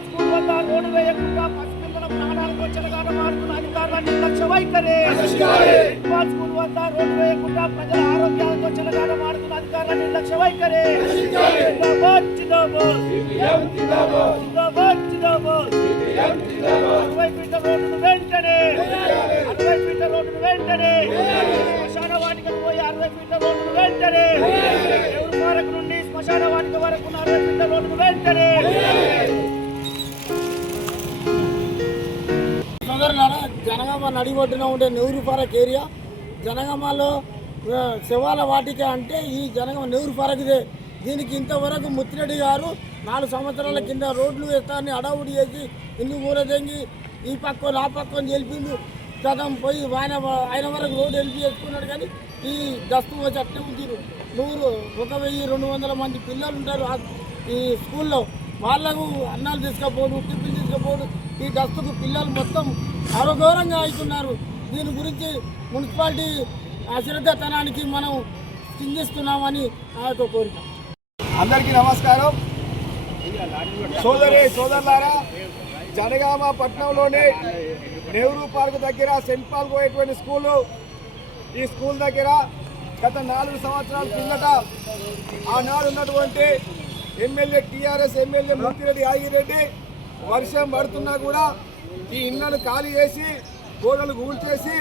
School వద్ద road వేయకుండా ప్రజల ఆరోగ్యాలతో చెలగాట మారుతున్న అధికారుల నిర్లక్ష్య వైఖరి. అరవై ఫీట్ల రోడ్డును వెంటనే. అరవై ఫీట్ల రోడ్డును వెంటనే. శ్మశాన వాటికకు పోయి అరవై రోడ్డును వెంటనే. శ్మశాన వాటిక వరకు ఉన్న వెంటనే. సోదరులారా జనగామ నడిబొడ్డున ఉండే నెహ్రూ పార్క్ ఏరియా జనగామలో శివాల వాటిక అంటే ఈ జనగామ నెహ్రూ పార్క్ దీనికి ఇంతవరకు ముత్తిరెడ్డి గారు నాలుగు సంవత్సరాల కింద రోడ్లు ఎత్తాన్ని అడవుడి చేసి ఇల్లు ఊరదెంగి ఈ పక్క ఆ పక్కన గెలిపిండు గతం పోయి ఆయన ఆయన వరకు రోడ్డు హెల్ప్ చేసుకున్నాడు కానీ ఈ దస్తు వచ్చి అట్టే ఉంచారు నూరు ఒక వెయ్యి రెండు వందల మంది పిల్లలు ఉంటారు ఈ స్కూల్లో. వాళ్ళకు అన్నాలు తీసుకపోడు టిఫిన్ తీసుకపోడు. ఈ దస్తుకు పిల్లలు మొత్తం అరఘోరంగా అవుతున్నారు దీని గురించి మున్సిపాలిటీ అశ్రద్ధతనానికి మనం చిందిస్తున్నామని నా యొక్క కోరిక. అందరికీ నమస్కారం. సోదరి సోదరులారా జనగామ పట్టణంలోని నెహ్రూ పార్క్ దగ్గర సెంట్ పాల్ పోయేటువంటి స్కూలు. ఈ స్కూల్ దగ్గర గత నాలుగు సంవత్సరాల కిందట ఆనాడు ఉన్నటువంటి MLA TRS MLA Muthireddy Agireddy వర్షం పడుతున్నా కూడా ఈ ఇళ్ళను ఖాళీ చేసి గోడలు కూల్చేసి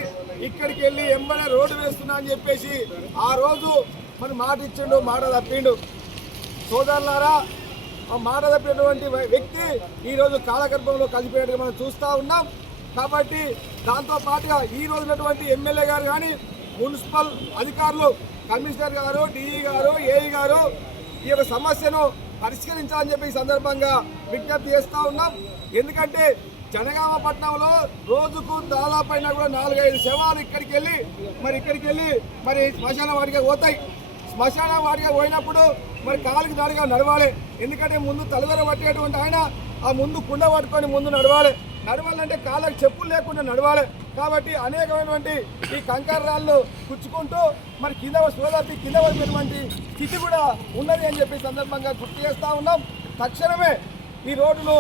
ఇక్కడికి వెళ్ళి ఎంబడే రోడ్డు వేస్తున్నా అని చెప్పేసి ఆ రోజు మన మాట ఇచ్చిండు మాట తప్పిండు. సోదరులారా మాట తప్పినటువంటి వ్యక్తి ఈరోజు కాలగర్భంలో కలిపేట్టుగా మనం చూస్తూ ఉన్నాం. కాబట్టి దాంతో పాటుగా ఈ రోజునటువంటి ఉన్నటువంటి ఎమ్మెల్యే గారు కానీ మున్సిపల్ అధికారులు కమిషనర్ గారు డిఈ గారు ఏఈ గారు ఈ యొక్క సమస్యను పరిష్కరించాలని చెప్పి ఈ సందర్భంగా విజ్ఞప్తి చేస్తూ ఉన్నాం. ఎందుకంటే జనగామ పట్టణంలో రోజుకు దాదాపైన కూడా నాలుగైదు శవాలు ఇక్కడికి వెళ్ళి మరి ఇక్కడికి వెళ్ళి మరి శ్మశాన వాటికి పోతాయి. శ్మశాన వాటిగా పోయినప్పుడు మరి కాలికి నడుగా నడవాలి. ఎందుకంటే ముందు తలదర పట్టేటువంటి ఆయన ఆ ముందు కుండ పట్టుకొని ముందు నడవాలి. నడవాలంటే కాళ్ళకి చెప్పులు లేకుండా నడవాలి. కాబట్టి అనేకమైనటువంటి ఈ కంకర రాళ్ళు గుచ్చుకుంటూ మరి కింద సోదరి కింద పడినటువంటి స్థితి కూడా ఉన్నది అని చెప్పి సందర్భంగా గుర్తు చేస్తూ ఉన్నాం. తక్షణమే ఈ రోడ్డును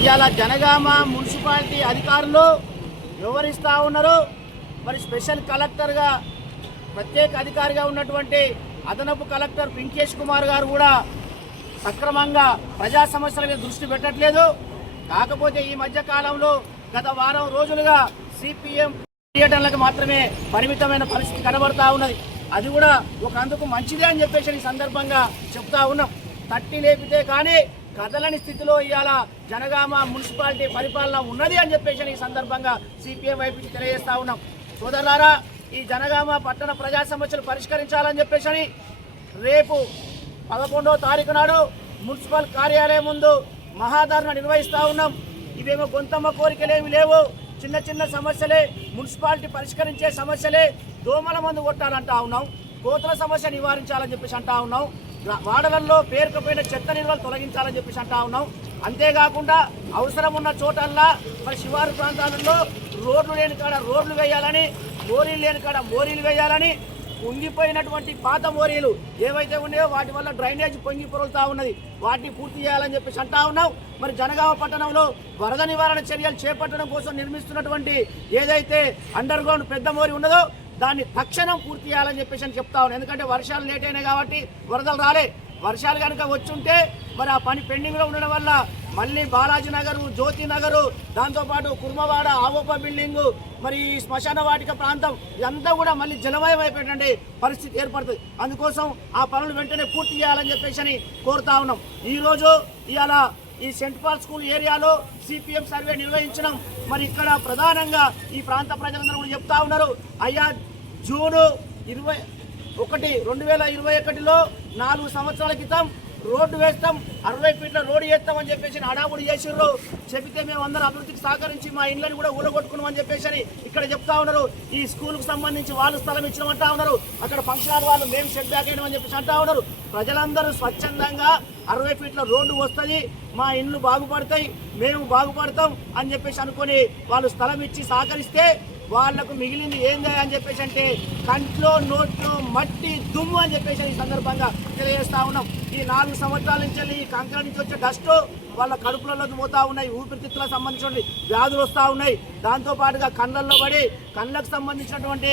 ఇవాళ జనగామ మున్సిపాలిటీ అధికారులు వివరిస్తూ ఉన్నారు మరి స్పెషల్ కలెక్టర్గా ప్రత్యేక అధికారిగా ఉన్నటువంటి అదనపు కలెక్టర్ పింకేష్ కుమార్ గారు కూడా సక్రమంగా ప్రజా సమస్యల మీద దృష్టి పెట్టట్లేదు. కాకపోతే ఈ మధ్య కాలంలో గత వారం రోజులుగా సిపిఎం పర్యటనలకు మాత్రమే పరిమితమైన పరిస్థితి కనబడతా ఉన్నది. అది కూడా ఒక అందుకు మంచిదే అని చెప్పేసి ఈ సందర్భంగా చెప్తా ఉన్నాం. తట్టి లేపితే కానీ కదలని స్థితిలో ఇవాళ జనగామ మున్సిపాలిటీ పరిపాలన ఉన్నది అని చెప్పేసి ఈ సందర్భంగా సిపిఎం వైపు తెలియజేస్తా ఉన్నాం. సోదరులారా ఈ జనగామ పట్టణ ప్రజా సమస్యలు పరిష్కరించాలని చెప్పేసి రేపు పదకొండవ తారీఖు నాడు మున్సిపల్ కార్యాలయం ముందు మహాధరణ నిర్వహిస్తా ఉన్నాం. ఇవేమో గొంతమ్మ కోరికలేమి లేవు. చిన్న చిన్న సమస్యలే మున్సిపాలిటీ పరిష్కరించే సమస్యలే దోమల మందు కొట్టాలంటా ఉన్నాం. కోతల సమస్య నివారించాలని చెప్పేసి అంటా ఉన్నాం. వాడలల్లో పేరుకుపోయిన చెత్త నిల్వలు తొలగించాలని చెప్పేసి అంటా ఉన్నాం. అంతేకాకుండా అవసరం ఉన్న చోటల్లా మరి శివారు ప్రాంతాలలో రోడ్లు లేని కాడ రోడ్లు వేయాలని మోరీలు లేని కాడ మోరీలు వేయాలని కుంగిపోయినటువంటి పాత మోరీలు ఏవైతే ఉన్నాయో వాటి వల్ల డ్రైనేజ్ పొంగి పొరులుతా ఉన్నది. వాటిని పూర్తి చేయాలని చెప్పేసి అంటా ఉన్నాం మరి జనగామ పట్టణంలో వరద నివారణ చర్యలు చేపట్టడం కోసం నిర్మిస్తున్నటువంటి ఏదైతే అండర్ గ్రౌండ్ పెద్ద మోరి ఉన్నదో దాన్ని తక్షణం పూర్తి చేయాలని చెప్పేసి అని చెప్తా ఉన్నాను ఎందుకంటే వర్షాలు లేట్ అయినాయి కాబట్టి వరదలు రాలే. వర్షాలు కనుక వచ్చుంటే మరి ఆ పని పెండింగ్లో ఉండడం వల్ల మళ్ళీ బాలాజీ నగరు జ్యోతి నగరు దాంతోపాటు కుర్మవాడ ఆవోప బిల్డింగు మరి ఈ శ్మశాన వాటిక ప్రాంతం ఇదంతా కూడా మళ్ళీ జలమయం అయిపోయినటువంటి పరిస్థితి ఏర్పడుతుంది. అందుకోసం ఆ పనులు వెంటనే పూర్తి చేయాలని చెప్పేసి అని కోరుతా ఉన్నాం. ఈరోజు ఇవాళ ఈ సెంట్ పాల్ స్కూల్ ఏరియాలో సిపిఎం సర్వే నిర్వహించడం మరి ఇక్కడ ప్రధానంగా ఈ ప్రాంత ప్రజలందరూ కూడా చెప్తా ఉన్నారు. అయ్యా జూను ఇరవై ఒకటి రెండు వేల ఇరవై ఒకటిలో నాలుగు సంవత్సరాల క్రితం రోడ్డు వేస్తాం అరవై ఫీట్ల రోడ్డు వేస్తామని చెప్పేసి హడావుడి చేసిర్రు. చెబితే మేము అందరం అభివృద్ధికి సహకరించి మా ఇళ్ళని కూడా ఊడగొట్టుకున్నామని చెప్పేసి ఇక్కడ చెప్తా ఉన్నారు. ఈ స్కూల్కు సంబంధించి వాళ్ళు స్థలం ఇచ్చినామంటా ఉన్నారు. అక్కడ ఫంక్షన్ హాల్ వాళ్ళు మేము సెట్ బ్యాక్ అయ్యామని చెప్పేసి అంటా ఉన్నారు. ప్రజలందరూ స్వచ్ఛందంగా అరవై ఫీట్ల రోడ్డు వస్తుంది మా ఇండ్లు బాగుపడతాయి మేము బాగుపడతాం అని చెప్పేసి అనుకొని వాళ్ళు స్థలం ఇచ్చి సహకరిస్తే వాళ్ళకు మిగిలింది ఏం అని చెప్పేసి అంటే కంట్లో నోట్లో మట్టి దుమ్ము అని చెప్పేసి ఈ సందర్భంగా తెలియజేస్తా ఉన్నాం. ఈ నాలుగు సంవత్సరాల నుంచి వెళ్ళి ఈ కంకర నుంచి వచ్చే డస్ట్ వాళ్ళ కడుపులలోకి పోతా ఉన్నాయి. ఊపిరితిత్తులకు సంబంధించిన వ్యాధులు వస్తూ ఉన్నాయి. దాంతో పాటుగా కళ్ళల్లో పడి కళ్ళకు సంబంధించినటువంటి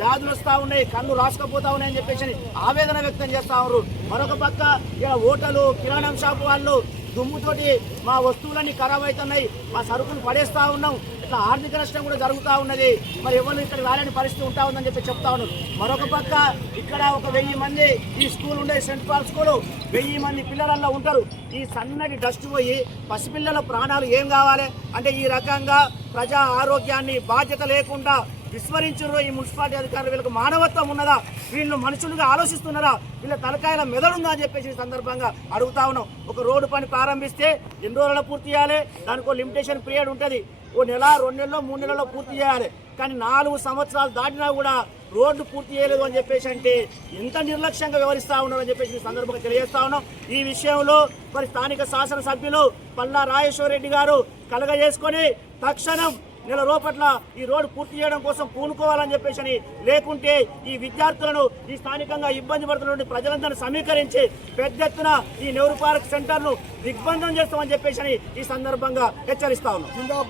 వ్యాధులు వస్తూ ఉన్నాయి. కళ్ళు రాసుకపోతా ఉన్నాయని చెప్పేసి ఆవేదన వ్యక్తం చేస్తా ఉన్నారు. మరొక పక్క ఇక్కడ హోటలు కిరాణం షాపు వాళ్ళు దుమ్ముతోటి మా వస్తువులన్నీ ఖరాబ్ అవుతున్నాయి మా సరుకులు పడేస్తూ ఉన్నాం. ఇట్లా ఆర్థిక నష్టం కూడా జరుగుతూ ఉన్నది. మరి ఎవరు ఇక్కడ రాలేని పరిస్థితి ఉంటా ఉందని చెప్పి చెప్తా ఉన్నారు. మరొక పక్క ఇక్కడ ఒక వెయ్యి మంది ఈ స్కూల్ ఉండే సెంట్ పాల్ స్కూల్ వెయ్యి మంది పిల్లలల్లో ఉంటారు. ఈ సన్నటి డస్ట్ పోయి పసిపిల్లల ప్రాణాలు ఏం కావాలి? అంటే ఈ రకంగా ప్రజా ఆరోగ్యాన్ని బాధ్యత లేకుండా విస్మరించారు ఈ మున్సిపాలిటీ అధికారులు. వీళ్ళకి మానవత్వం ఉన్నదా? వీళ్ళు మనుషులుగా ఆలోచిస్తున్నారా? వీళ్ళ తలకాయల మెదడుందా అని చెప్పేసి సందర్భంగా అడుగుతా ఉన్నాం. ఒక రోడ్డు పని ప్రారంభిస్తే ఎన్ని రోజుల్లో పూర్తి చేయాలి? దానికి లిమిటేషన్ పీరియడ్ ఉంటుంది. ఓ నెల రెండు నెలలో మూడు నెలల్లో పూర్తి చేయాలి. కానీ నాలుగు సంవత్సరాలు దాటినా కూడా రోడ్డు పూర్తి చేయలేదు అని చెప్పేసి అంటే ఎంత నిర్లక్ష్యంగా వ్యవహరిస్తా ఉన్నారు అని చెప్పేసి సందర్భంగా తెలియజేస్తా ఉన్నాం. ఈ విషయంలో మరి స్థానిక శాసనసభ్యులు పల్లా రాజేశ్వర రెడ్డి గారు కలగజేసుకొని తక్షణం నెల లోపట్ల ఈ రోడ్డు పూర్తి చేయడం కోసం పూనుకోవాలని చెప్పేసి అని లేకుంటే ఈ విద్యార్థులను ఈ స్థానికంగా ఇబ్బంది పడుతున్న ప్రజలందరినీ సమీకరించి పెద్ద ఎత్తున ఈ నెహ్రూ పార్క్ సెంటర్ను దిగ్బంధం చేస్తామని చెప్పేసి అని ఈ సందర్భంగా హెచ్చరిస్తా ఉన్నాం.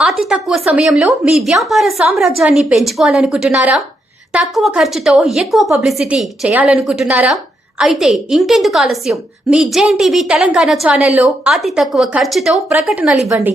అతి తక్కువ సమయంలో మీ వ్యాపార సామ్రాజ్యాన్ని పెంచుకోవాలనుకుంటున్నారా? తక్కువ ఖర్చుతో ఎక్కువ పబ్లిసిటీ చేయాలనుకుంటున్నారా? అయితే ఇంకెందుకు ఆలస్యం. మీ జేఎన్టీవీ తెలంగాణ ఛానల్లో అతి తక్కువ ఖర్చుతో ప్రకటనలు ఇవ్వండి.